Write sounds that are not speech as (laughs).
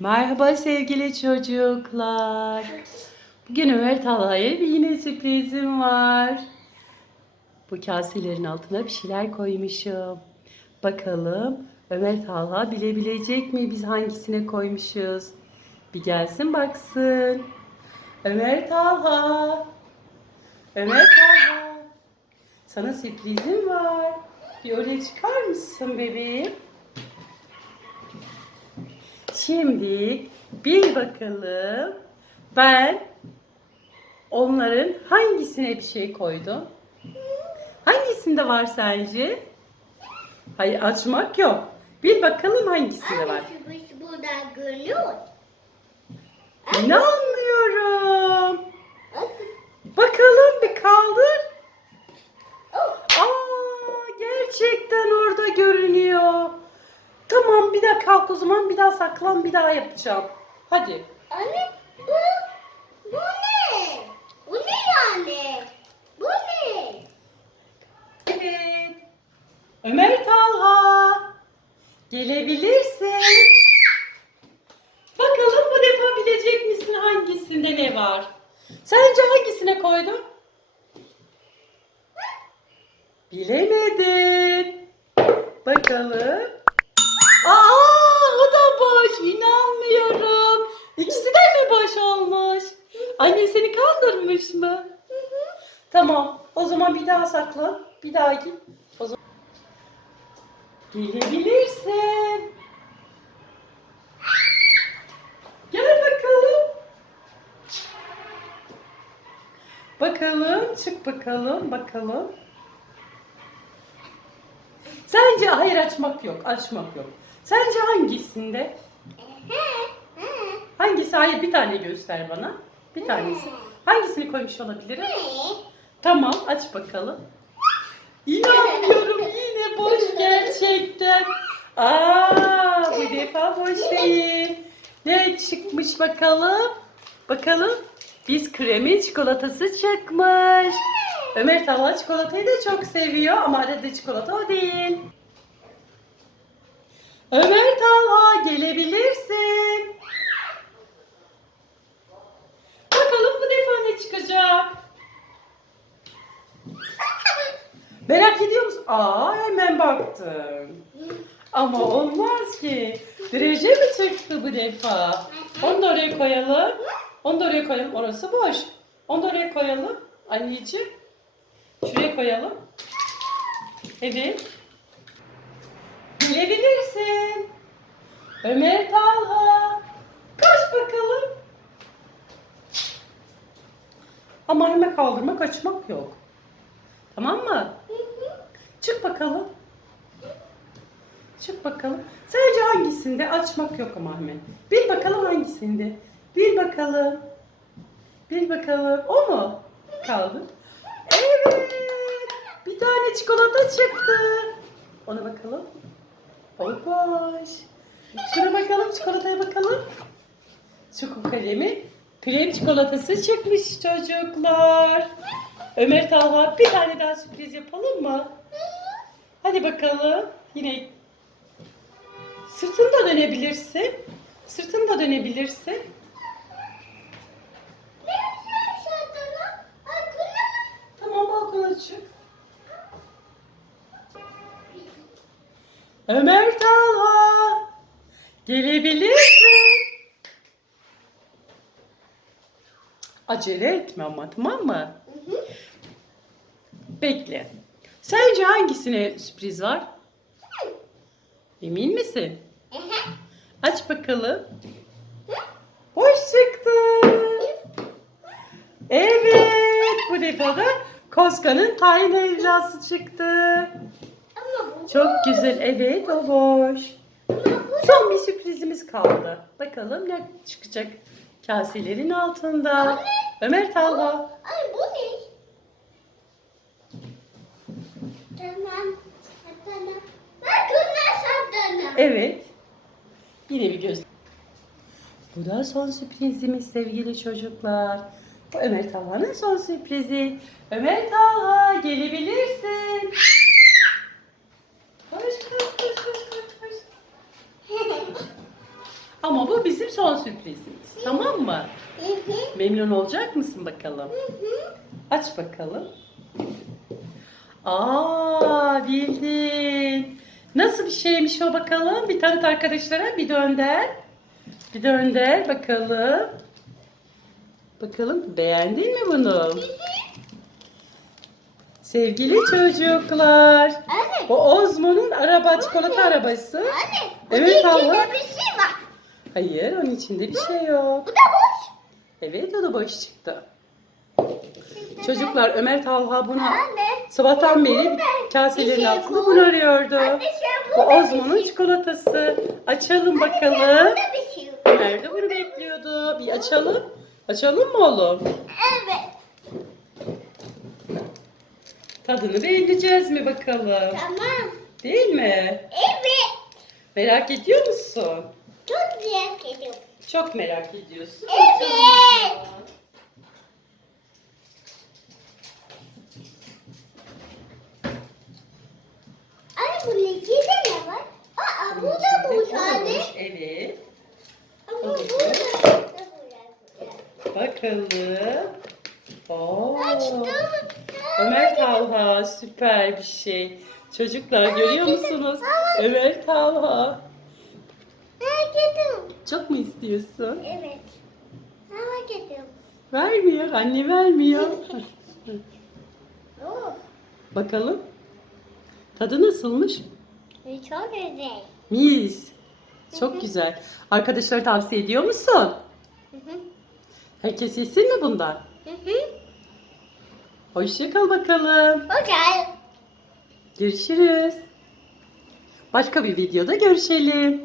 Merhaba sevgili çocuklar. Bugün Ömer Talha'ya bir yine sürprizim var. Bu kaselerin altına bir şeyler koymuşum. Bakalım Ömer Talha bilebilecek mi biz hangisine koymuşuz? Bir gelsin baksın. Ömer Talha. Ömer Talha. Sana sürprizim var. Bir oraya çıkar mısın bebeğim? Şimdi bir bakalım ben onların hangisine bir şey koydum? Hangisinde var sence? Hayır açmak yok. Bir bakalım hangisinde var. Görünüyor. İnanmıyorum. Bakalım bir kaldır. Aa gerçekten orada görünüyor. Tamam kalk o zaman bir daha saklan bir daha yapacağım. Hadi. Anne bu, bu ne? Bu ne yani? Bu ne? Evet. Ömer Talha. Gelebilirsin. Bakalım bu defa bilecek misin hangisinde ne var? Sence hangisine koydun? Bilemedin. Bakalım. Aa, o da boş. İnanmıyorum. İkisi de mi boş olmuş? Anne seni kandırmış mı? Tamam. O zaman bir daha sakla. Bir daha git. O zaman gelebilirsin. Gel bakalım. Bakalım, çık bakalım, bakalım. Sence hayır açmak yok, açmak yok. Sence hangisinde? Hangisi? Hayır bir tane göster bana. Bir tanesi. Hangisini koymuş olabilirim? Tamam aç bakalım. İnanmıyorum yine boş gerçekten. Aa bu defa boş değil. Ne çıkmış bakalım? Bakalım. Biz kremi çikolatası çıkmış. Ömer Talha çikolatayı da çok seviyor ama aradığı çikolata o değil. Ömer Talha gelebilirsin. Bakalım bu defa ne çıkacak? Merak ediyor musun? Aa hemen baktım. Ama olmaz ki. Derece mi çıktı bu defa? Onu da oraya koyalım. Onu da oraya koyalım. Orası boş. Onu da oraya koyalım. Anneciğim. Şuraya koyalım. Evet. Gelebilirsin. Ömer Talha. Kaç bakalım. Ama hemen kaldırma kaçmak yok. Tamam mı? Çık bakalım. Çık bakalım. Sence hangisinde? Açmak yok ama hemen. Bil bakalım hangisinde. Bil bakalım. Bil bakalım. O mu? Kaldı. Evet. Bir tane çikolata çıktı. Ona bakalım. Boş. Şuna bakalım. Çikolataya bakalım. Çoko kalemi. Krem çikolatası çıkmış çocuklar. Ömer Talha bir tane daha sürpriz yapalım mı? Hadi bakalım. Yine sırtını da dönebilirsin. Sırtını da dönebilirsin. Tamam balkona çık. Ömer Talha. Gelebilirsin. Acele etme ama tamam mı? Bekle. Sence hangisine sürpriz var? Emin misin? Aç bakalım. Boş çıktı. Evet. Bu defa da Koska'nın tayin evlası çıktı. Çok güzel. Evet o boş. Son bir sürprizimiz kaldı. Bakalım ne çıkacak kaselerin altında. Ömer Talha. Ay bu ne? Tamam. Tamam. Bak ne sattığını. Evet. Yine bir göz. Bu da son sürprizimiz sevgili çocuklar. Bu Ömer Talha'nın son sürprizi. Ömer Talha gelebilirsin. Ama bu bizim son sürprizimiz. Tamam mı? Memnun olacak mısın bakalım? Aç bakalım. Aa bildin. Nasıl bir şeymiş o bakalım? Bir tanıt arkadaşlara bir dönder. Bir dönder bakalım. Bakalım beğendin mi bunu? Sevgili çocuklar. Anne. Bu Ozmo'nun araba, çikolata arabası. Anne. Evet, abla. Şey. Hayır, onun içinde bir şey yok. Bu da boş. Evet, o da boş çıktı. Çocuklar Ömer Talha buna Anne. sabahtan beri kaselerin şey altında bunu arıyordu. Anne sen Bu burada Ozmo'nun şey. çikolatası. Açalım bakalım. Şey. Ömer de bunu bekliyordu. Bir açalım. Açalım mı oğlum? Evet. Tadını beğeneceğiz mi bakalım? Tamam. Değil mi? Evet. Merak ediyor musun? Merak ediyorum. Çok merak ediyorsun. Evet. Anne bunun içinde ne var? Aa bu da anne. Olmuş, Evet. Ama bu da Bakalım. Oo. Ömer Talha süper bir şey. Çocuklar görüyor musunuz? Ömer Talha. Çok mu istiyorsun? Evet. Merak ediyorum. Vermiyor. Anne vermiyor. (laughs) Oo. Bakalım. Tadı nasılmış? Çok güzel. Mis. Çok güzel. Arkadaşlara tavsiye ediyor musun? Herkes yesin mi bundan? Hı hı. Hoşça kal bakalım. Güzel. Görüşürüz. Başka bir videoda görüşelim.